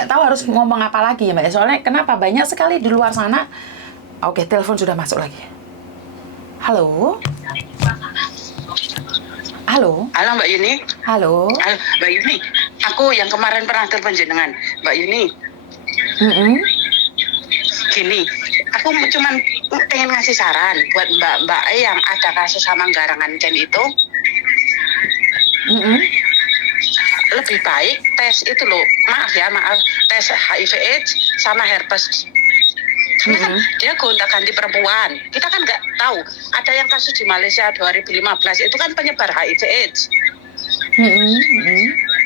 nggak tahu harus ngomong apa lagi ya Mbak. Soalnya kenapa banyak sekali di luar sana. Oke, telepon sudah masuk lagi. Halo. Halo. Halo Mbak Yuni. Halo. Halo Mbak Yuni. Aku yang kemarin pernah telepon jenengan, Mbak Yuni. Gini, aku cuman pengen ngasih saran buat Mbak yang ada kasus sama Garangan Ken itu. Lebih baik tes itu loh, maaf, tes HIV/AIDS sama herpes. Karena kan dia gonta-ganti perempuan. Kita kan nggak tahu. Ada yang kasus di Malaysia 2015 itu kan penyebar HIV/AIDS.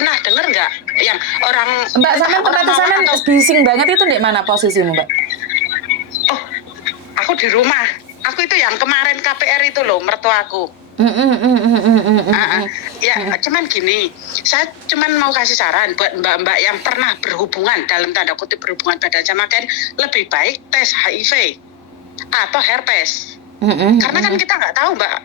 Pernah dengar nggak yang orang Mbak sampean tempat sana bising banget itu di mana posisimu Mbak? Oh, aku di rumah. Aku itu yang kemarin KPR itu loh, mertuaku. Ya, cuman gini, saya cuman mau kasih saran buat mbak-mbak yang pernah berhubungan, dalam tanda kutip berhubungan badan sama Ken, lebih baik tes HIV atau herpes. Karena kan kita nggak tahu Mbak,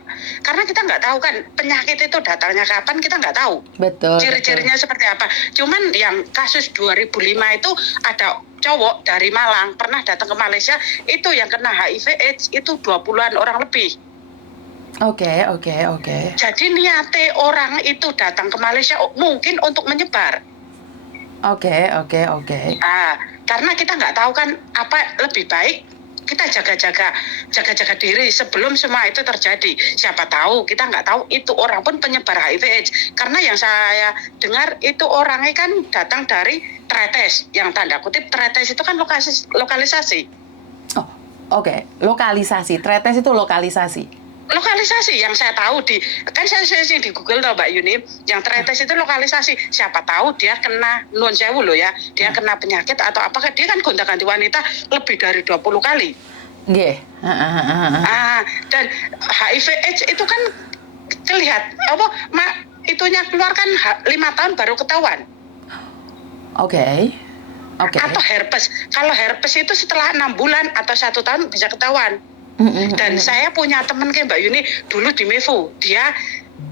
karena kita nggak tahu kan penyakit itu datangnya kapan, kita nggak tahu. Betul. Ciri-cirinya seperti apa. Cuman yang kasus 2005 itu ada cowok dari Malang pernah datang ke Malaysia, itu yang kena HIV/AIDS itu 20-an orang lebih. Oke. Jadi niatnya orang itu datang ke Malaysia mungkin untuk menyebar. Oke. Karena kita nggak tahu kan apa, lebih baik kita jaga diri sebelum semua itu terjadi. Siapa tahu, kita nggak tahu itu orang pun penyebar HIV/AIDS. Karena yang saya dengar itu orangnya kan datang dari Tretes, yang tanda kutip Tretes itu kan lokalisasi. Oh, oke. Lokalisasi. Tretes itu lokalisasi. Lokalisasi yang saya tahu kan saya di Google tau Mbak Yuni, yang Tretes itu lokalisasi. Siapa tahu dia kena nuwun sewu loh ya, dia kena penyakit atau apakah dia kan gonta-ganti wanita lebih dari 20 kali. Nggih. Dan HIV/AIDS itu kan kelihatan itunya keluar kan 5 tahun baru ketahuan. Oke. Atau herpes. Kalau herpes itu setelah 6 bulan atau 1 tahun bisa ketahuan. Dan saya punya temen kayak Mbak Yuni dulu di Mevo, dia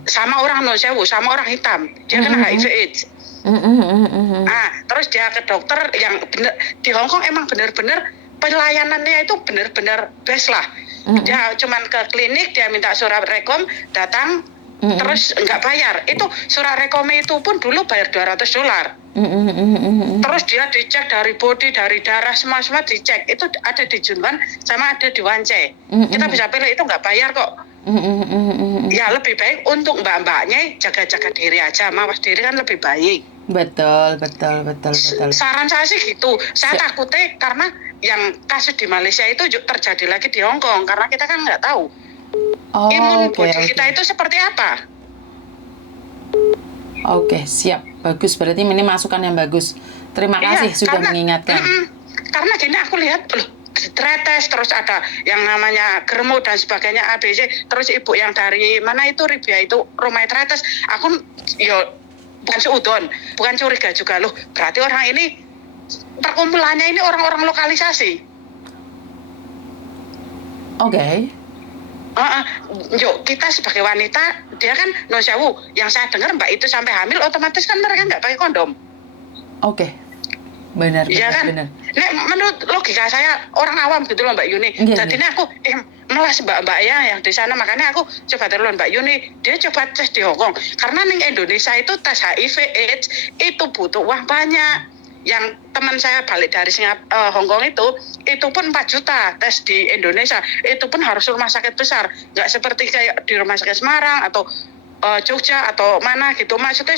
sama orang non sewu, sama orang hitam, dia kena HIV/AIDS. Terus dia ke dokter yang bener di Hong Kong, emang bener-bener pelayanannya itu bener-bener best lah. Dia cuman ke klinik, dia minta surat rekom, datang terus nggak bayar. Itu surat rekomnya itu pun dulu bayar $200. Terus dia dicek dari body, dari darah, semua dicek. Itu ada di Junwan sama ada di Wance. Kita bisa pilih, itu nggak bayar kok. Ya lebih baik untuk mbak-mbaknya jaga-jaga diri aja, mawas diri kan lebih baik. Betul. Saran saya sih gitu. Saya takutnya karena yang kasus di Malaysia itu terjadi lagi di Hong Kong, karena kita kan nggak tahu imun body kita itu seperti apa. Oke, siap. Bagus, berarti ini masukan yang bagus. Terima kasih sudah mengingatkan. Karena gini aku lihat, loh, Tretes, terus ada yang namanya Germo dan sebagainya, ABC, terus ibu yang dari mana itu, Ribia itu, rumah Tretes. Aku, bukan seudon, bukan curiga juga, loh, berarti orang ini, perkumpulannya ini orang-orang lokalisasi. Oke. Kita sebagai wanita, dia kan non sewu. Yang saya dengar Mbak itu sampai hamil, otomatis kan mereka nggak pakai kondom. Oke. Benar. Nek menurut logika saya orang awam gitu loh Mbak Yuni. Jadi ini aku melas mbak-mbak yang di sana, makanya aku coba telepon Mbak Yuni. Dia coba tes di Hong Kong. Karena nih Indonesia itu tes HIV/AIDS itu butuh uang banyak. Yang teman saya balik dari Hong Kong itu pun 4 juta tes di Indonesia. Itu pun harus rumah sakit besar, nggak seperti kayak di rumah sakit Semarang atau Jogja atau mana gitu. Maksudnya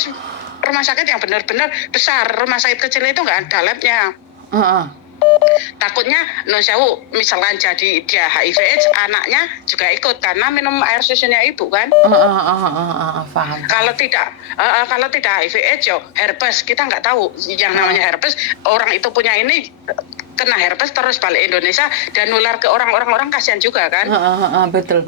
rumah sakit yang benar-benar besar. Rumah sakit kecil itu nggak ada labnya. Takutnya non sewu misalkan jadi dia HIV/AIDS, anaknya juga ikut karena minum air susunya ibu kan. Paham. Kalau tidak HIV/AIDS herpes, kita nggak tahu yang namanya herpes. Orang itu punya ini kena herpes terus balik Indonesia dan nular ke orang kasihan juga kan. Betul.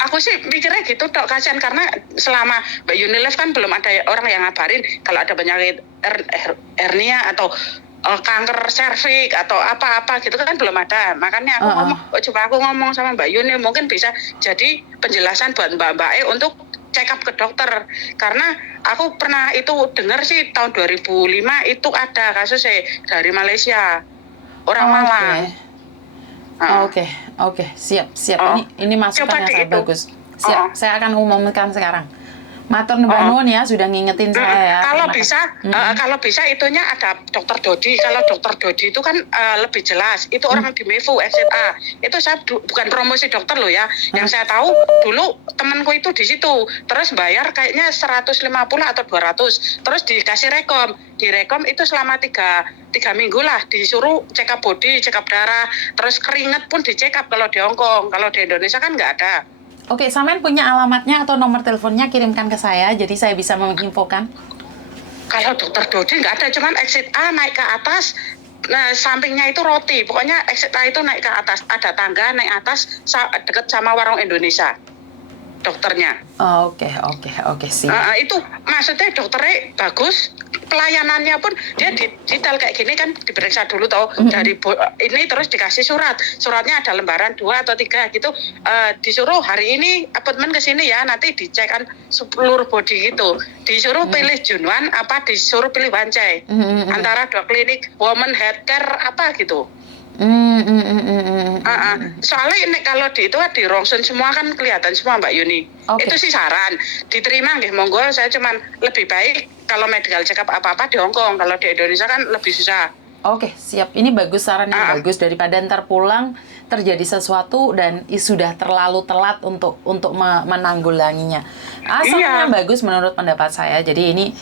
Aku sih mikirnya gitu dok, kasihan karena selama Mbak Unilef kan belum ada orang yang ngabarin kalau ada penyakit hernia atau kanker serviks atau apa-apa gitu kan belum ada. Makanya aku ngomong sama Mbak Yuni, mungkin bisa jadi penjelasan buat mbak-mbak untuk check up ke dokter. Karena aku pernah itu dengar sih tahun 2005 itu ada kasus dari Malaysia, orang Malang. Oke, siap. Ini masukan yang sangat bagus. Siap, saya akan umumkan sekarang. Matur nuwun nuwun ya, sudah ngingetin saya ya. Kalau bisa itunya ada dokter Dodi. Kalau dokter Dodi itu kan lebih jelas. Itu orang di MEFU, FZA. Itu saya bukan promosi dokter loh ya. Yang saya tahu dulu temanku itu di situ. Terus bayar kayaknya 150 atau 200. Terus dikasih rekom. Di rekom itu selama 3 minggu lah disuruh check up body, check up darah. Terus keringat pun di check up kalau di Hongkong. Kalau di Indonesia kan nggak ada. Oke, sampean punya alamatnya atau nomor teleponnya, kirimkan ke saya, jadi saya bisa menginfokan. Kalau dokter Dodi nggak ada, cuman exit A naik ke atas, nah, sampingnya itu roti. Pokoknya exit A itu naik ke atas, ada tangga naik atas, deket sama warung Indonesia. Dokternya. Oke, sih. Itu maksudnya dokternya bagus, pelayanannya pun dia detail kayak gini kan, diperiksa dulu dari ini terus dikasih suratnya ada lembaran 2 atau 3 gitu, disuruh hari ini appointment ke sini ya, nanti dicek kan seluruh body gitu, disuruh pilih Junwan apa disuruh pilih Wancai, antara 2 klinik woman health care apa gitu. Soalnya ini kalau di Rongsun semua kan kelihatan semua Mbak Yuni. Itu sih saran diterima nggih, monggo. Saya cuman lebih baik kalau medical check up apa-apa di Hongkong. Kalau di Indonesia kan lebih susah. Oke, siap. Ini bagus, saran yang bagus, daripada ntar pulang terjadi sesuatu dan sudah terlalu telat untuk menanggulanginya. Saran yang bagus menurut pendapat saya. Jadi ini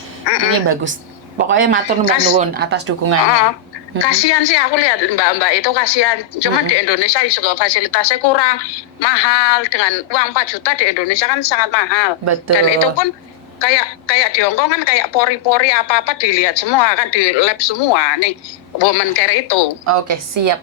bagus. Pokoknya matur nuwun atas dukungannya. Kasihan sih aku lihat mbak-mbak itu, kasihan. Cuma di Indonesia juga fasilitasnya kurang mahal. Dengan uang 4 juta di Indonesia kan sangat mahal. Betul. Dan itu pun kayak di Hongkong kan kayak pori-pori apa-apa dilihat semua kan, di lab semua nih woman care itu. Oke, siap.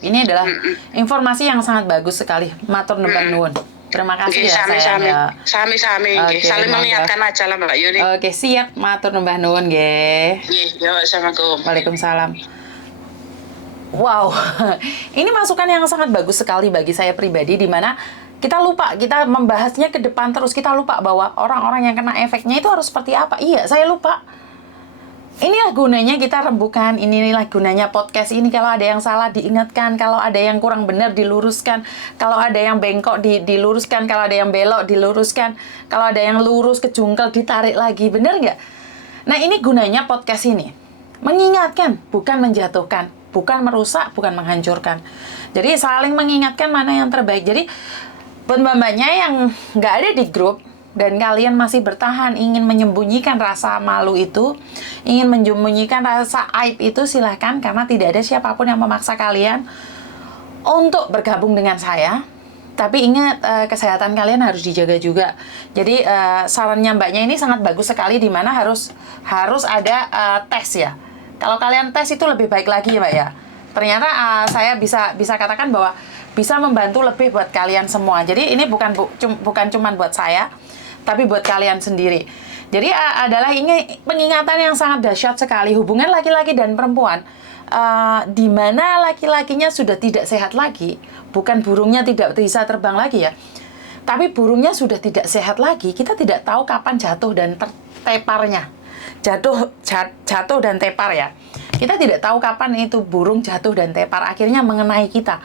Ini adalah informasi yang sangat bagus sekali. Matur nuwun. Terima kasih ya sayang. Sami-sami. Saling mengingatkan aja lah Mbak Yuni. Oke, siap. Matur nuwun nggih. Nggih, assalamualaikum. Waalaikumsalam. Wow, ini masukan yang sangat bagus sekali bagi saya pribadi, di mana kita lupa, kita membahasnya ke depan terus, kita lupa bahwa orang-orang yang kena efeknya itu harus seperti apa. Iya, saya lupa. Inilah gunanya kita rembukan, inilah gunanya podcast ini. Kalau ada yang salah diingatkan, kalau ada yang kurang benar diluruskan, kalau ada yang bengkok diluruskan, kalau ada yang belok diluruskan, kalau ada yang lurus kejungkel ditarik lagi, benar nggak? Nah, ini gunanya podcast ini. Mengingatkan, bukan menjatuhkan. Bukan merusak, bukan menghancurkan. Jadi saling mengingatkan mana yang terbaik. Jadi buat mbak-mbaknya yang nggak ada di grup dan kalian masih bertahan ingin menyembunyikan rasa malu itu, ingin menyembunyikan rasa aib itu, silahkan, karena tidak ada siapapun yang memaksa kalian untuk bergabung dengan saya. Tapi ingat, kesehatan kalian harus dijaga juga. Jadi sarannya mbaknya ini sangat bagus sekali, di mana harus ada tes ya. Kalau kalian tes itu lebih baik lagi ya Mbak ya. Ternyata saya bisa katakan bahwa bisa membantu lebih buat kalian semua. Jadi ini bukan cuma buat saya, tapi buat kalian sendiri. Jadi adalah ini pengingatan yang sangat dahsyat sekali, hubungan laki-laki dan perempuan, di mana laki-lakinya sudah tidak sehat lagi, bukan burungnya tidak bisa terbang lagi ya, tapi burungnya sudah tidak sehat lagi. Kita tidak tahu kapan jatuh dan teparnya. Jatuh dan tepar ya. Kita tidak tahu kapan itu burung jatuh dan tepar akhirnya mengenai kita.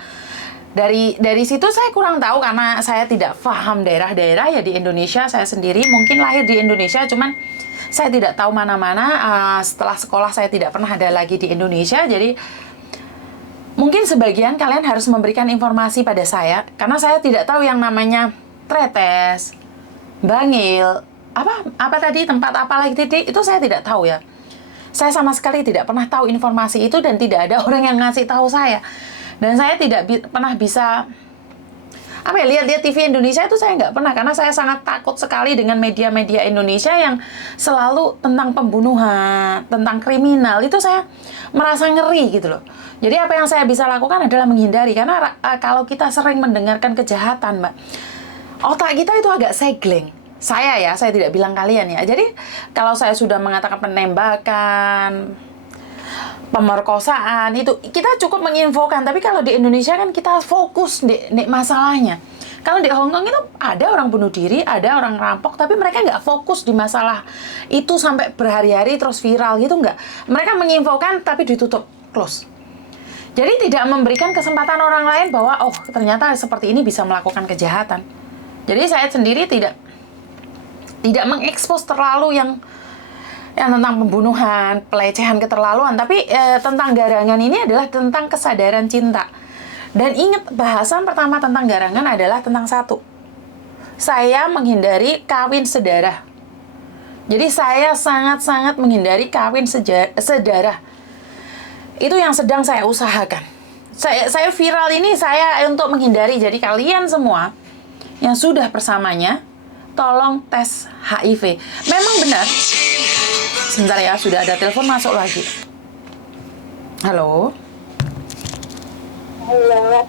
Dari situ saya kurang tahu, karena saya tidak paham daerah-daerah ya di Indonesia. Saya sendiri mungkin lahir di Indonesia, cuman saya tidak tahu mana-mana. Setelah sekolah saya tidak pernah ada lagi di Indonesia. Jadi mungkin sebagian kalian harus memberikan informasi pada saya, karena saya tidak tahu yang namanya tretes, bangil, apa tadi, tempat apa lagi titik, itu saya tidak tahu ya. Saya sama sekali tidak pernah tahu informasi itu, dan tidak ada orang yang ngasih tahu saya. Dan saya tidak pernah bisa lihat TV Indonesia itu, saya nggak pernah, karena saya sangat takut sekali dengan media-media Indonesia yang selalu tentang pembunuhan, tentang kriminal. Itu saya merasa ngeri gitu loh. Jadi apa yang saya bisa lakukan adalah menghindari, karena kalau kita sering mendengarkan kejahatan, Mbak, otak kita itu agak segling. Saya tidak bilang kalian ya. Jadi kalau saya sudah mengatakan penembakan, pemerkosaan, itu kita cukup menginfokan. Tapi kalau di Indonesia kan kita fokus di masalahnya. Kalau di Hong Kong itu ada orang bunuh diri, ada orang rampok, tapi mereka nggak fokus di masalah itu sampai berhari-hari terus viral gitu, nggak. Mereka menginfokan tapi ditutup, close. Jadi tidak memberikan kesempatan orang lain bahwa oh ternyata seperti ini bisa melakukan kejahatan. Jadi saya sendiri tidak mengekspos terlalu yang tentang pembunuhan, pelecehan, keterlaluan, tapi tentang garangan ini adalah tentang kesadaran cinta. Dan ingat, bahasan pertama tentang garangan adalah tentang satu. Saya menghindari kawin sedarah. Jadi saya sangat-sangat menghindari kawin sedarah. Itu yang sedang saya usahakan. Saya viral ini saya untuk menghindari. Jadi kalian semua yang sudah bersamanya, tolong tes HIV. Memang benar. Sebentar ya, sudah ada telepon masuk lagi. Halo. Halo.